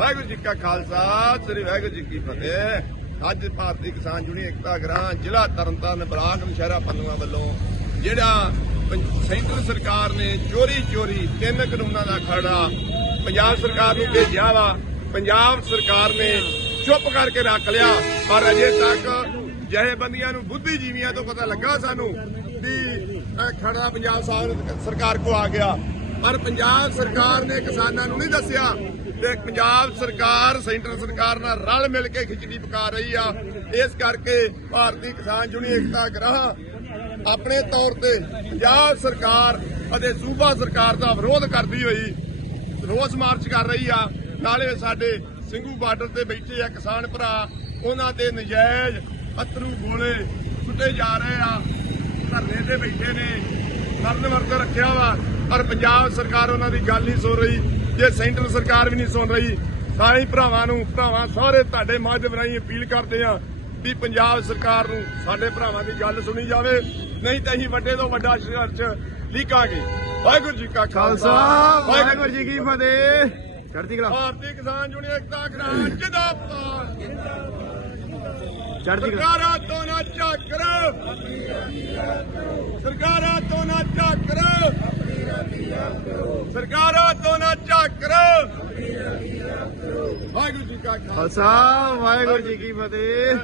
ਜੀ ਕਾ ਖਾਲਸਾ, ਸ੍ਰੀ ਵਾਹਿਗੁਰੂ ਜੀ ਕੀ ਫਤਿਹ। ਅੱਜ ਭਾਰਤੀ ਕਿਸਾਨ ਯੂਨੀਅਨ ਏਕਤਾ ਗ੍ਰਾਮ ਜ਼ਿਲ੍ਹਾ ਤਰਨਤਾਰਨ ਬਲਾਕ ਨਸ਼ਹਿਰਾ ਪੰਨੂਆ ਵੱਲੋਂ ਜਿਹੜਾ ਸੈਂਟਰ ਸਰਕਾਰ ਨੇ ਚੋਰੀ ਚੋਰੀ ਤਿੰਨ ਕਾਨੂੰਨਾਂ ਦਾ ਖਰੜਾ ਪੰਜਾਬ ਸਰਕਾਰ ਨੂੰ ਭੇਜਿਆ ਵਾ। ਪੰਜਾਬ ਸਰਕਾਰ ਨੇ ਚੁੱਪ ਕਰਕੇ ਰੱਖ ਲਿਆ, ਪਰ ਅਜੇ ਤੱਕ ਜਥੇਬੰਦੀਆਂ ਨੂੰ ਬੁੱਧੀਜੀਵੀਆਂ ਤੋਂ ਪਤਾ ਲੱਗਾ ਸਾਨੂੰ ਵੀ ਖੜਾ ਪੰਜਾਬ ਸਾਹਿਬ ਸਰਕਾਰ ਕੋ ਆ ਗਿਆ। ਪਰ ਪੰਜਾਬ ਸਰਕਾਰ ਨੇ ਕਿਸਾਨਾਂ ਨੂੰ ਨਹੀਂ ਦੱਸਿਆ ਤੇ ਪੰਜਾਬ ਸਰਕਾਰ, ਸੈਂਟਰ ਸਰਕਾਰ ਨਾਲ ਰਲ ਮਿਲ ਕੇ ਖਿਚੜੀ ਪਕਾ ਰਹੀ ਆ। ਇਸ ਕਰਕੇ ਭਾਰਤੀ ਕਿਸਾਨ ਯੂਨੀਅਨ ਏਕਤਾ ਗ੍ਰਾਹ ਆਪਣੇ ਤੌਰ ਤੇ ਪੰਜਾਬ ਸਰਕਾਰ ਅਤੇ ਸੂਬਾ ਸਰਕਾਰ ਦਾ ਵਿਰੋਧ ਕਰਦੀ ਹੋਈ ਰੋਸ ਮਾਰਚ ਕਰ ਰਹੀ ਆ। ਨਾਲੇ ਸਾਡੇ ਸਿੰਘੂ ਬਾਰਡਰ ਤੇ ਬੈਠੇ ਆ ਕਿਸਾਨ ਭਰਾ, ਉਹਨਾਂ ਦੇ ਨਜਾਇਜ਼ ਅਤਰੂ ਗੋਲੇ ਸੁੱਟੇ ਜਾ ਰਹੇ ਆ। ਧਰਨੇ ਤੇ ਬੈਠੇ ਨੇ ਮਰਨ ਵਰਤ ਰੱਖਿਆ ਵਾ। ਪਰ ਪੰਜਾਬ ਸਰਕਾਰ ਉਹਨਾਂ ਦੀ ਗੱਲ ਨਹੀਂ ਸੁਣ ਰਹੀ ਜੇ ਸੈਂਟਰ ਸਰਕਾਰ ਵੀ ਨਹੀਂ ਸੁਣ ਰਹੀ ਸਾਰੇ ਭਰਾਵਾਂ ਨੂੰ ਭਰਾਵਾਂ ਸਾਰੇ ਤੁਹਾਡੇ ਮਾਧਿਅਮ ਰਾਹੀਂ ਅਪੀਲ ਕਰਦੇ ਆ ਵੀ ਪੰਜਾਬ ਸਰਕਾਰ ਨੂੰ ਸਾਡੇ ਭਰਾਵਾਂ ਦੀ ਗੱਲ ਸੁਣੀ ਜਾਵੇ ਨਹੀਂ ਤਾਂ ਅਸੀਂ ਵੱਡੇ ਤੋਂ ਵੱਡਾ ਸੰਘਰਸ਼ ਲਿਖਾਂਗੇ ਵਾਹਿਗੁਰੂ ਜੀ ਕਾ ਖਾਲਸਾ ਵਾਹਿਗੁਰੂ ਜੀ ਕੀ ਫਤਿਹ। ਚੜ੍ਹਦੀ ਕਲਾ। ਭਾਰਤੀ ਕਿਸਾਨ ਯੂਨੀਅਨ ਏਕਤਾ ਗ੍ਰਾਮ ਜਿੰਦਾਬਾਦ। ਚੜ੍ਹਦੀ ਕਲਾ। ਸਰਕਾਰਾਂ ਤੋਂ ਨਾ ਝਾਕਰ ਸਰਕਾਰਾਂ ਤੋਂ ਨਾ ਝਾਕਰ ਸਰਕਾਰਾਂ ਤੋਂ ਨਾ ਝਾਕਰ ਵਾਹਿਗੁਰੂ ਜੀ ਕਾ ਖਾਲਸਾ। ਵਾਹਿਗੁਰੂ ਜੀ ਕੀ ਫਤਿਹ।